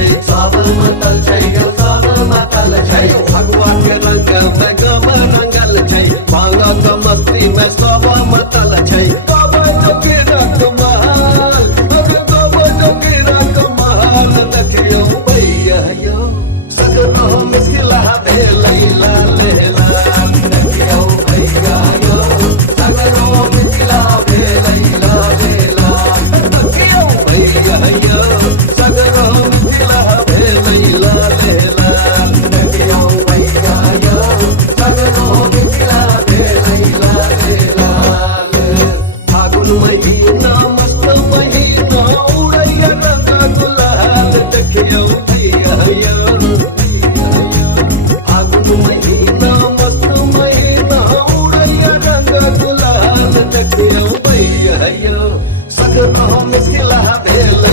छै, सब मतल छै यौ, सब मतल छै। भगवा के रंग में गम रंगल छै, भांगक मस्ती में सब मतल छै। गाबै जोगिरा कमाल, अरे गाबै जोगिरा कमाल, देखियौ भैया यौ सगरो मिथिला भेलै लाल लाल। देखियौ भैया यौ सगरो मिथिला भेलै लाल लाल। देखियौ भैया यौ सगरो मिथिला भेलै लाल लाल। देखियौ भैया यौ सगरो मिथिला भेलै लाल लाल। फागुन महीना मस्त महीना उड़ैया रंग गुलाल। देखियौ भैया यौ फागुन महीना मस्त महीना उड़ैया रंग गुलाल। देखियौ भैया यौ सगरो मिथिला भेलै